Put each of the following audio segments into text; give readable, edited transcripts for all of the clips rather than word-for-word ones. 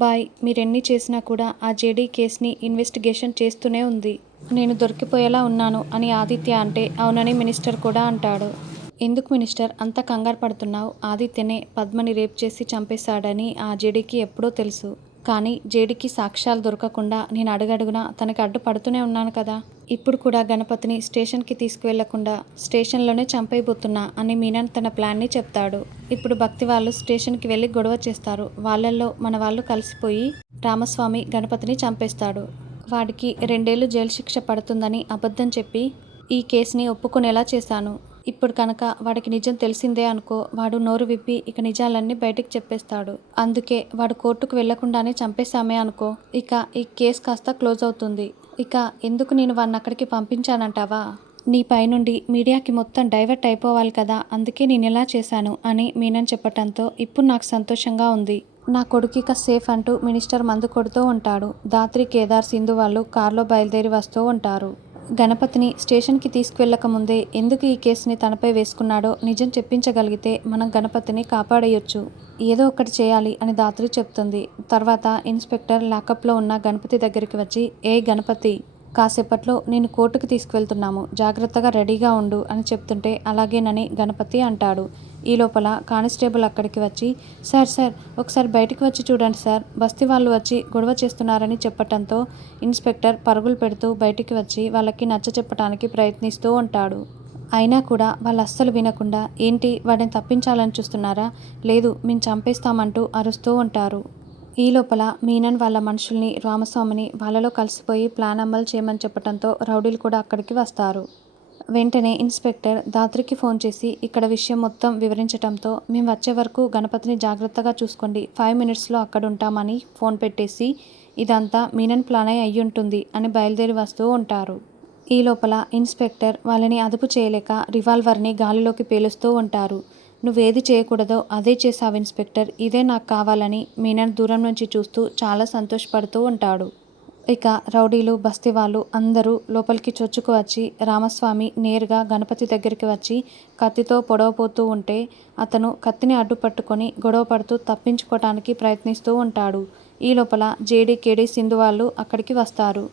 Bye మీరెన్ని చేసినా కూడా ఆ జేడీ కేస్ని ఇన్వెస్టిగేషన్ చేస్తూనే ఉంది. నేను దొరికిపోయేలా ఉన్నాను అని ఆదిత్య అంటే అవునని మినిస్టర్ కూడా అంటాడు. ఎందుకు మినిస్టర్ అంత కంగారు పడుతున్నావు? ఆదిత్యనే పద్మని రేప్ చేసి చంపేశాడని ఆ జేడీకి ఎప్పుడో తెలుసు. కానీ జేడీకి సాక్ష్యాలు దొరకకుండా నేను అడుగడుగునా తనకి అడ్డు పడుతూనే ఉన్నాను కదా. ఇప్పుడు కూడా గణపతిని స్టేషన్కి తీసుకువెళ్లకుండా స్టేషన్లోనే చంపేయబోతున్నా అని మీనన్ తన ప్లాన్ని చెప్తాడు. ఇప్పుడు భక్తి వాళ్ళు స్టేషన్కి వెళ్ళి గొడవ చేస్తారు. వాళ్ళల్లో మన వాళ్ళు కలిసిపోయి రామస్వామి గణపతిని చంపేస్తాడు. వాడికి 2 ఏళ్లు జైలు శిక్ష పడుతుందని అబద్ధం చెప్పి ఈ కేసుని ఒప్పుకునేలా చేశాను. ఇప్పుడు కనుక వాడికి నిజం తెలిసిందే అనుకో, వాడు నోరు విప్పి ఇక నిజాలన్నీ బయటికి చెప్పేస్తాడు. అందుకే వాడు కోర్టుకు వెళ్లకుండానే చంపేశామే అనుకో, ఇక ఈ కేసు కాస్త క్లోజ్ అవుతుంది. ఇక ఎందుకు నేను వాడిని అక్కడికి పంపించానంటావా? నీ పైనుండి మీడియాకి మొత్తం డైవర్ట్ అయిపోవాలి కదా, అందుకే నేను ఇలా చేశాను అని మీనన్ చెప్పటంతో ఇప్పుడు నాకు సంతోషంగా ఉంది. నా కొడుకు ఇక సేఫ్ అంటూ మినిస్టర్ మందు కొడుతూ ఉంటాడు. దాత్రి, కేదార్, సింధు వాళ్ళు కారులో బయలుదేరి వస్తూ ఉంటారు. గణపతిని స్టేషన్కి తీసుకువెళ్ళక ముందే ఎందుకు ఈ కేసుని తనపై వేసుకున్నాడో నిజం చెప్పించగలిగితే మనం గణపతిని కాపాడేయొచ్చు. ఏదో ఒకటి చేయాలి అని దాత్రి చెప్తుంది. తర్వాత ఇన్స్పెక్టర్ లాకప్లో ఉన్న గణపతి దగ్గరికి వచ్చి, ఏ గణపతి, కాసేపట్లో నేను కోర్టుకు తీసుకువెళ్తున్నాము, జాగ్రత్తగా రెడీగా ఉండు అని చెప్తుంటే అలాగేనని గణపతి అంటాడు. ఈ లోపల కానిస్టేబుల్ అక్కడికి వచ్చి, సార్ సార్ ఒకసారి బయటికి వచ్చి చూడండి సార్, బస్తీ వాళ్ళు వచ్చి గొడవ చేస్తున్నారని చెప్పటంతో ఇన్స్పెక్టర్ పరుగులు పెడుతూ బయటికి వచ్చి వాళ్ళకి నచ్చచెప్పటానికి ప్రయత్నిస్తూ ఉంటాడు. అయినా కూడా వాళ్ళు అస్సలు వినకుండా, ఏంటి వాడిని తప్పించాలని చూస్తున్నారా, లేదు మేము చంపేస్తామంటూ అరుస్తూ ఉంటారు. ఈ లోపల మీనన్ వాళ్ళ మనుషుల్ని, రామస్వామిని వాళ్ళలో కలిసిపోయి ప్లాన్ అమలు చేయమని చెప్పటంతో రౌడీలు కూడా అక్కడికి వస్తారు. వెంటనే ఇన్స్పెక్టర్ దాత్రికి ఫోన్ చేసి ఇక్కడ విషయం మొత్తం వివరించటంతో మేము వచ్చే వరకు గణపతిని జాగ్రత్తగా చూసుకోండి, 5 మినిట్స్లో అక్కడ ఉంటామని ఫోన్ పెట్టేసి ఇదంతా మీనన్ ప్లాన్ అయ్యుంటుంది అని బయలుదేరి వస్తూ ఉంటారు. ఈ లోపల ఇన్స్పెక్టర్ వాళ్ళని అదుపు చేయలేక రివాల్వర్ని గాలిలోకి పేలుస్తూ ఉంటారు. నువ్వేది చేయకూడదో అదే చేశావు ఇన్స్పెక్టర్, ఇదే నాకు కావాలని మీనన్ దూరం నుంచి చూస్తూ చాలా సంతోషపడుతూ ఉంటాడు. ఇక రౌడీలు, బస్తీ వాళ్ళు అందరూ లోపలికి చొచ్చుకు వచ్చి రామస్వామి నేరుగా గణపతి దగ్గరికి వచ్చి కత్తితో పొడవబోతూ ఉంటే అతను కత్తిని అడ్డుపట్టుకొని గొడవ పడుతూ తప్పించుకోవటానికి ప్రయత్నిస్తూ ఉంటాడు. ఈ లోపల జేడీ, కేడీ, సింధు వాళ్ళు అక్కడికి వస్తారు.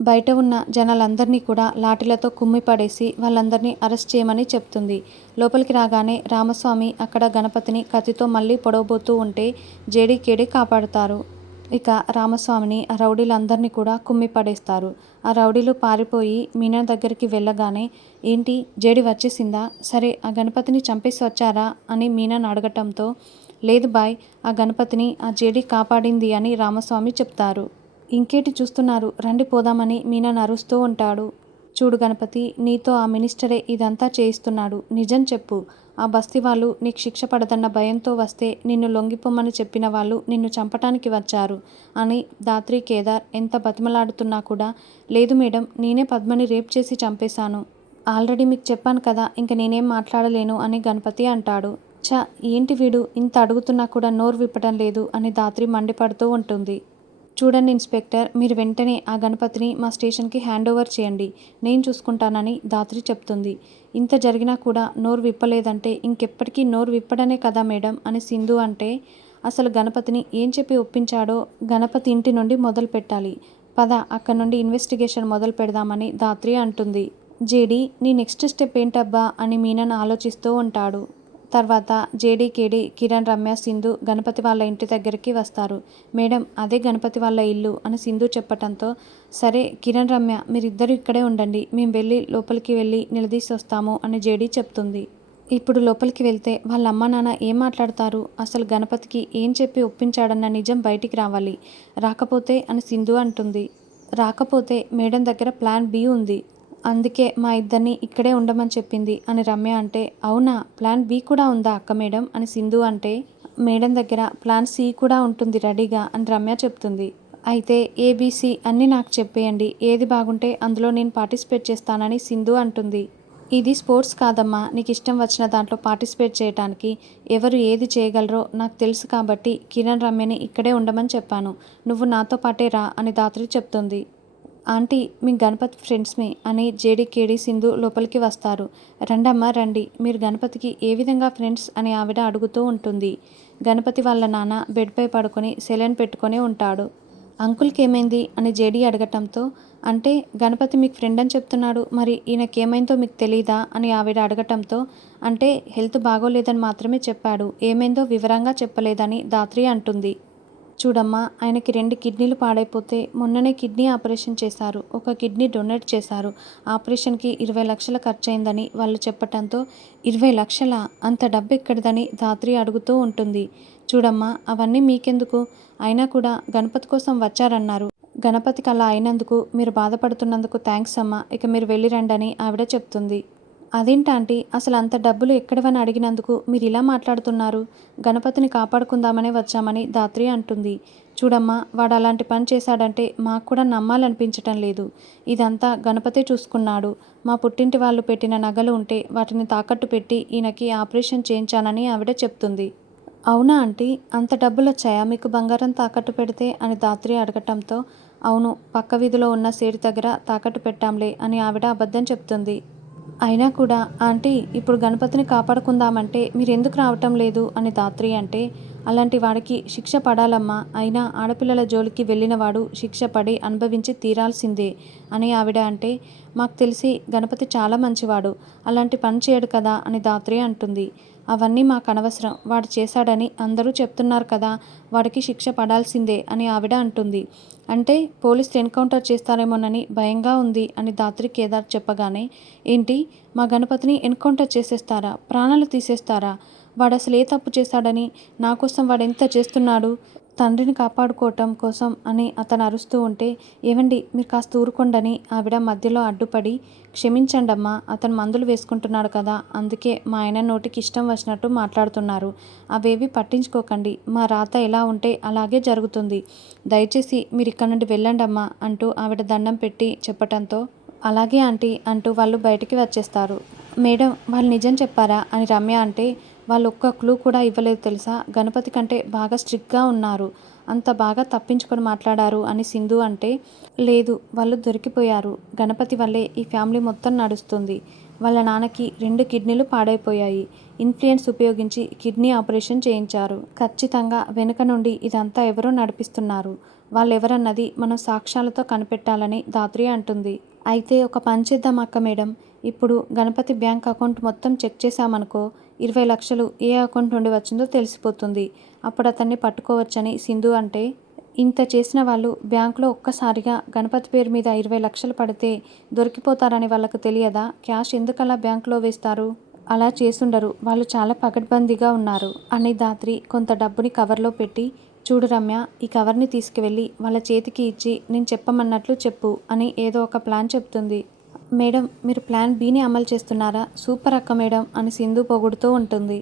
బయట ఉన్న జనాలందరినీ కూడా లాఠీలతో కుమ్మిపడేసి వాళ్ళందరినీ అరెస్ట్ చేయమని చెప్తుంది. లోపలికి రాగానే రామస్వామి అక్కడ గణపతిని కత్తితో మళ్ళీ పొడవబోతూ ఉంటే జేడీ, కేడీ కాపాడుతారు. ఇక రామస్వామిని ఆ రౌడీలందరినీ కూడా కుమ్మిపడేస్తారు. ఆ రౌడీలు పారిపోయి మీనన్ దగ్గరికి వెళ్ళగానే, ఏంటి జేడీ వచ్చేసిందా, సరే ఆ గణపతిని చంపేసి వచ్చారా అని మీనన్ అడగటంతో, లేదు బాయ్, ఆ గణపతిని ఆ జేడీ కాపాడింది అని రామస్వామి చెప్తారు. ఇంకేటి చూస్తున్నారు, రండి పోదామని మీనన్ అరుస్తూ ఉంటాడు. చూడు గణపతి, నీతో ఆ మినిస్టరే ఇదంతా చేయిస్తున్నాడు, నిజం చెప్పు. ఆ బస్తీ వాళ్ళు నీకు శిక్ష పడదన్న భయంతో వస్తే నిన్ను లొంగిపోమని చెప్పిన వాళ్ళు నిన్ను చంపటానికి వచ్చారు అని దాత్రి, కేదార్ ఎంత బతిమలాడుతున్నా కూడా, లేదు మేడం, నేనే పద్మని రేప్ చేసి చంపేశాను, ఆల్రెడీ మీకు చెప్పాను కదా, ఇంక నేనేం మాట్లాడలేను అని గణపతి అంటాడు. ఛ, ఏంటి వీడు ఇంత అడుగుతున్నా కూడా నోరు విప్పటం లేదు అని దాత్రి మండిపడుతూ ఉంటుంది. చూడండి ఇన్స్పెక్టర్, మీరు వెంటనే ఆ గణపతిని మా స్టేషన్కి హ్యాండ్ ఓవర్ చేయండి, నేను చూసుకుంటానని దాత్రి చెప్తుంది. ఇంత జరిగినా కూడా నోరు విప్పలేదంటే ఇంకెప్పటికీ నోరు విప్పడనే కదా మేడం అని సింధు అంటే, అసలు గణపతిని ఏం చెప్పి ఒప్పించాడో గణపతి ఇంటి నుండి మొదలు పెట్టాలి, పద అక్కడి నుండి ఇన్వెస్టిగేషన్ మొదలు పెడదామని దాత్రి అంటుంది. జేడీ, నీ నెక్స్ట్ స్టెప్ ఏంటబ్బా అని మీనన్ ఆలోచిస్తూ ఉంటాడు. తర్వాత జేడీ, కేడీ, కిరణ్, రమ్య, సింధు గణపతి వాళ్ళ ఇంటి దగ్గరికి వస్తారు. మేడం, అదే గణపతి వాళ్ళ ఇల్లు అని సింధు చెప్పటంతో, సరే కిరణ్, రమ్య మీరిద్దరూ ఇక్కడే ఉండండి, మేము వెళ్ళి లోపలికి వెళ్ళి నిలదీసి వస్తాము అని జేడీ చెప్తుంది. ఇప్పుడు లోపలికి వెళ్తే వాళ్ళ అమ్మ నాన్న ఏం మాట్లాడతారు, అసలు గణపతికి ఏం చెప్పి ఒప్పించాడన్న నిజం బయటికి రావాలి, రాకపోతే అని సింధు అంటుంది. రాకపోతే మేడం దగ్గర ప్లాన్ బి ఉంది, అందుకే మా ఇద్దరిని ఇక్కడే ఉండమని చెప్పింది అని రమ్య అంటే, అవునా, ప్లాన్ బి కూడా ఉందా అక్క మేడం అని సింధు అంటే, మేడం దగ్గర ప్లాన్ సి కూడా ఉంటుంది రెడీగా అని రమ్య చెప్తుంది. అయితే ఏబీసీ అన్నీ నాకు చెప్పేయండి, ఏది బాగుంటే అందులో నేను పార్టిసిపేట్ చేస్తానని సింధు అంటుంది. ఇది స్పోర్ట్స్ కాదమ్మా, నీకు ఇష్టం వచ్చిన దాంట్లో పార్టిసిపేట్ చేయటానికి ఎవరు ఏది చేయగలరో నాకు తెలుసు కాబట్టి కిరణ్, రమ్యని ఇక్కడే ఉండమని చెప్పాను, నువ్వు నాతో పాటే రా అని దాత్రి చెప్తుంది. ఆంటీ, మీ గణపతి ఫ్రెండ్స్మే అని జేడీ, కేడీ, సింధు లోపలికి వస్తారు. రండమ్మా రండి, మీరు గణపతికి ఏ విధంగా ఫ్రెండ్స్ అని ఆవిడ అడుగుతూ ఉంటుంది. గణపతి వాళ్ళ నాన్న బెడ్పై పడుకొని సెలైన్ పెట్టుకొని ఉంటాడు. అంకుల్కి ఏమైంది అని జేడీ అడగటంతో, అంటే గణపతి మీకు ఫ్రెండ్ అని చెప్తున్నాడు, మరి ఈయనకేమైందో మీకు తెలీదా అని ఆవిడ అడగటంతో, అంటే హెల్త్ బాగోలేదని మాత్రమే చెప్పాడు, ఏమైందో వివరంగా చెప్పలేదని ధాత్రి అంటుంది. చూడమ్మా, ఆయనకి 2 కిడ్నీలు పాడైపోతే మొన్ననే కిడ్నీ ఆపరేషన్ చేశారు. ఒక కిడ్నీ డొనేట్ చేశారు. ఆపరేషన్కి 20 లక్షలు ఖర్చయిందని వాళ్ళు చెప్పటంతో, 20 లక్షలా? అంత డబ్బు ఎక్కడిదని ధాత్రి అడుగుతూ ఉంటుంది. చూడమ్మా, అవన్నీ మీకెందుకు? అయినా కూడా గణపతి కోసం వచ్చారన్నారు. గణపతికి అలా అయినందుకు మీరు బాధపడుతున్నందుకు థ్యాంక్స్ అమ్మా. ఇక మీరు వెళ్ళిరండని ఆవిడ చెప్తుంది. అదేంటాంటీ, అసలు అంత డబ్బులు ఎక్కడివని అడిగినందుకు మీరు ఇలా మాట్లాడుతున్నారు? గణపతిని కాపాడుకుందామనే వచ్చామని ధాత్రి అంటుంది. చూడమ్మా, వాడు అలాంటి పని చేశాడంటే మాకు కూడా నమ్మాలనిపించటం లేదు. ఇదంతా గణపతే చూసుకున్నాడు. మా పుట్టింటి వాళ్ళు పెట్టిన నగలు ఉంటే వాటిని తాకట్టు పెట్టి ఈయనకి ఆపరేషన్ చేయించానని ఆవిడ చెప్తుంది. అవునా ఆంటీ, అంత డబ్బులొచ్చాయా మీకు బంగారం తాకట్టు పెడితే అని ధాత్రి అడగటంతో, అవును, పక్క వీధిలో ఉన్న సేటు దగ్గర తాకట్టు పెట్టాంలే అని ఆవిడ అబద్ధం చెప్తుంది. అయినా కూడా ఆంటీ, ఇప్పుడు గణపతిని కాపాడుకుందామంటే మీరెందుకు రావటం లేదు అని ధాత్రి అంటే, అలాంటి వాడికి శిక్ష పడాలమ్మా. అయినా ఆడపిల్లల జోలికి వెళ్ళినవాడు శిక్ష పడి అనుభవించి తీరాల్సిందే అని ఆవిడ అంటే, మాకు తెలిసి గణపతి చాలా మంచివాడు, అలాంటి పని చేయడు కదా అని ధాత్రి అంటుంది. అవన్నీ మాకు అనవసరం, వాడు చేశాడని అందరూ చెప్తున్నారు కదా, వాడికి శిక్ష పడాల్సిందే అని ఆవిడ అంటుంది. అంటే పోలీసులు ఎన్కౌంటర్ చేస్తారేమోనని భయంగా ఉంది అని ధాత్రి కేదార్ చెప్పగానే, ఏంటి, మా గణపతిని ఎన్కౌంటర్ చేసేస్తారా? ప్రాణాలు తీసేస్తారా? వాడు అసలు ఏ తప్పు చేశాడని, నా కోసం వాడెంత చేస్తున్నాడు, తండ్రిని కాపాడుకోవటం కోసం అని అతను అరుస్తూ ఉంటే, ఏవండి మీరు కాస్త ఊరుకోండని ఆవిడ మధ్యలో అడ్డుపడి, క్షమించండమ్మా, అతను మందులు వేసుకుంటున్నాడు కదా, అందుకే మా ఆయన నోటికి ఇష్టం వచ్చినట్టు మాట్లాడుతున్నారు. అవేవి పట్టించుకోకండి, మా రాత ఎలా ఉంటే అలాగే జరుగుతుంది. దయచేసి మీరు ఇక్కడ నుండి వెళ్ళండమ్మా అంటూ ఆవిడ దండం పెట్టి చెప్పటంతో, అలాగే ఆంటీ అంటూ వాళ్ళు బయటికి వచ్చేస్తారు. మేడం, వాళ్ళు నిజం చెప్పారా అని రమ్య అంటే, వాళ్ళు ఒక్క క్లూ కూడా ఇవ్వలేదు తెలుసా, గణపతి కంటే బాగా స్ట్రిక్ట్గా ఉన్నారు, అంత బాగా తప్పించుకొని మాట్లాడారు అని సింధు అంటే, లేదు, వాళ్ళు దొరికిపోయారు. గణపతి వల్లే ఈ ఫ్యామిలీ మొత్తం నడుస్తుంది. వాళ్ళ నాన్నకి 2 కిడ్నీలు పాడైపోయాయి. ఇన్ఫ్లుయెన్స్ ఉపయోగించి కిడ్నీ ఆపరేషన్ చేయించారు. ఖచ్చితంగా వెనుక నుండి ఇదంతా ఎవరో నడిపిస్తున్నారు. వాళ్ళెవరన్నది మనం సాక్ష్యాలతో కనిపెట్టాలని ధాత్రి అంటుంది. అయితే ఒక పని చేద్దాం అక్క మేడం, ఇప్పుడు గణపతి బ్యాంక్ అకౌంట్ మొత్తం చెక్ చేశామనుకో, 20 లక్షలు ఏ అకౌంట్ నుండి వచ్చిందో తెలిసిపోతుంది. అప్పుడు అతన్ని పట్టుకోవచ్చని సింధు అంటే, ఇంత చేసిన వాళ్ళు బ్యాంకులో ఒక్కసారిగా గణపతి పేరు మీద 20 లక్షలు పడితే దొరికిపోతారని వాళ్ళకు తెలియదా? క్యాష్ ఎందుకలా బ్యాంకులో వేస్తారు? అలా చేసుండరు, వాళ్ళు చాలా పకడ్బందీగా ఉన్నారు అని ధాత్రి కొంత డబ్బుని కవర్లో పెట్టి, చూడు రమ్య, ఈ కవర్ని తీసుకువెళ్ళి వాళ్ళ చేతికి ఇచ్చి నేను చెప్పమన్నట్లు చెప్పు అని ఏదో ఒక ప్లాన్ చెప్తుంది. మేడం, మీరు ప్లాన్ బిని అమలు చేస్తున్నారా? సూపర్ అక్క మేడం అని సింధు పొగుడుతూ ఉంటుంది.